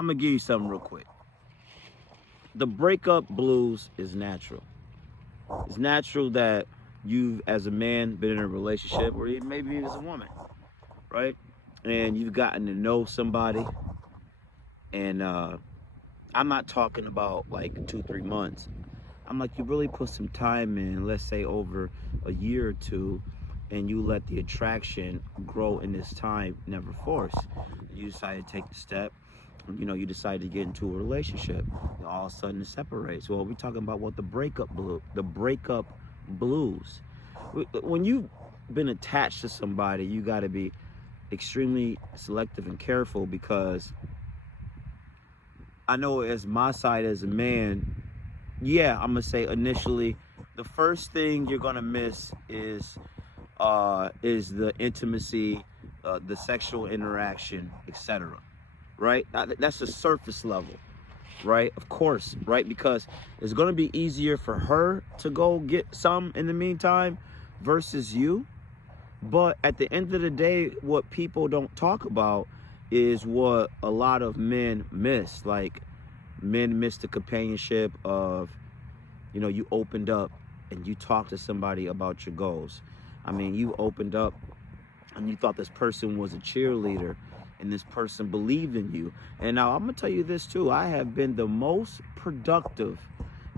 I'm gonna give you something real quick. The breakup blues is natural. It's natural that you've, as a man, been in a relationship, or maybe as a woman, right? And you've gotten to know somebody, and I'm not talking about like 2, 3 months. I'm like, you really put some time in, let's say over a year or two, and you let the attraction grow in this time, never force. You decide to take the step, you decide to get into a relationship, and all of a sudden it separates. Well, we're talking about what the breakup blues. When you've been attached to somebody, you got to be extremely selective and careful, because I know as my side as a man, yeah, I'm gonna say initially, the first thing you're gonna miss is the intimacy, the sexual interaction, etc. Right? That's the surface level, right? Of course, right? Because it's gonna be easier for her to go get some in the meantime versus you. But at the end of the day, what people don't talk about is what a lot of men miss. Like, men miss the companionship of, you opened up and you talked to somebody about your goals. I mean, you opened up and you thought this person was a cheerleader, and this person believed in you. And now I'm gonna tell you this too. I have been the most productive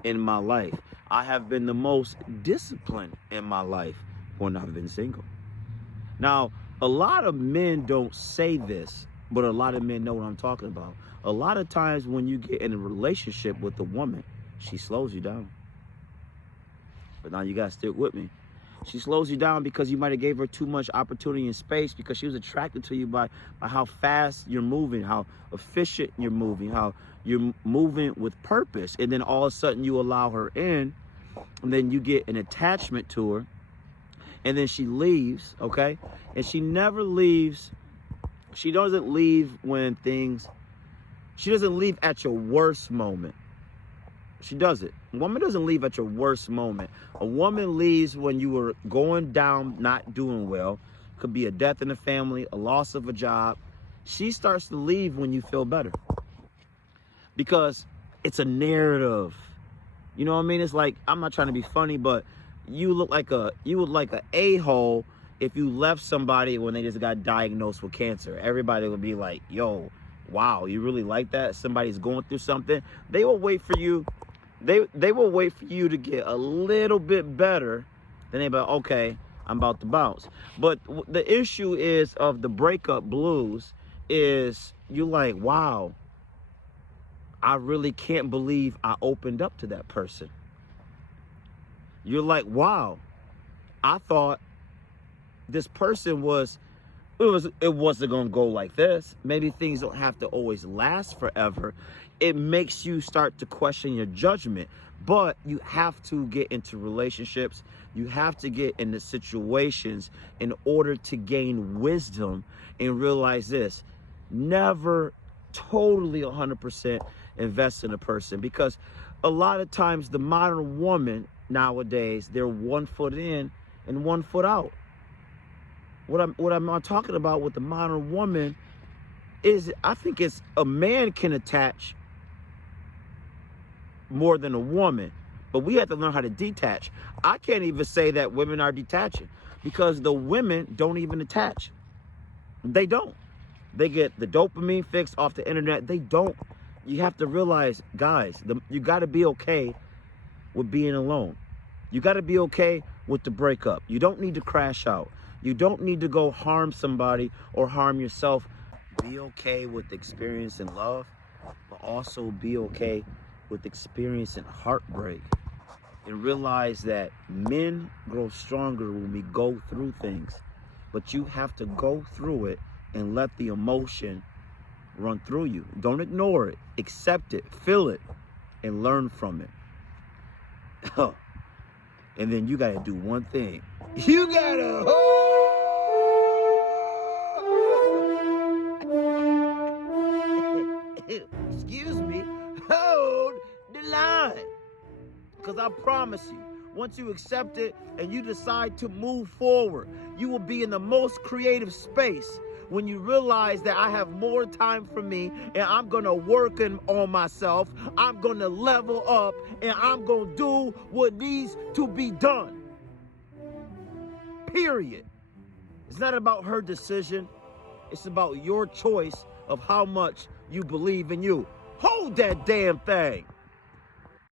in my life. I have been the most disciplined in my life when I've been single. Now, a lot of men don't say this, but a lot of men know what I'm talking about. A lot of times when you get in a relationship with a woman, she slows you down. But now you gotta stick with me. She slows you down because you might have gave her too much opportunity and space, because she was attracted to you by how fast you're moving, how efficient you're moving, how you're moving with purpose. And then all of a sudden you allow her in, and then you get an attachment to her, and then she leaves, okay? And she never leaves. She doesn't leave she doesn't leave at your worst moment. She doesn't. A woman doesn't leave at your worst moment. A woman leaves when you were going down, not doing well. Could be a death in the family, a loss of a job. She starts to leave when you feel better, because it's a narrative. You know what I mean? It's like, I'm not trying to be funny, but you would like a a-hole if you left somebody when they just got diagnosed with cancer. Everybody would be like, yo, wow, you really like that? Somebody's going through something. They will wait for you. They will wait for you to get a little bit better. Then they be like, okay, I'm about to bounce. But the issue is of the breakup blues is you like, wow, I really can't believe I opened up to that person. You're like, wow, I thought this person it wasn't going to go like this. Maybe things don't have to always last forever. It makes you start to question your judgment. But you have to get into relationships. You have to get into situations in order to gain wisdom and realize this. Never totally 100% invest in a person, because a lot of times the modern woman nowadays, they're 1 foot in and 1 foot out. What I'm talking about with the modern woman is, I think it's a man can attach more than a woman, but we have to learn how to detach. I can't even say that women are detaching, because the women don't even attach. They don't. They get the dopamine fix off the internet. They don't. You have to realize, guys, you got to be okay with being alone. You got to be okay with the breakup. You don't need to crash out. You don't need to go harm somebody or harm yourself. Be okay with experiencing love, but also be okay with experiencing heartbreak. And realize that men grow stronger when we go through things. But you have to go through it and let the emotion run through you. Don't ignore it. Accept it. Feel it. And learn from it. And then you got to do one thing. You got to excuse me, hold the line. Because I promise you, once you accept it and you decide to move forward, you will be in the most creative space when you realize that I have more time for me and I'm going to work on myself, I'm going to level up, and I'm going to do what needs to be done. Period. It's not about her decision. It's about your choice of how much you believe in you. Hold that damn thing.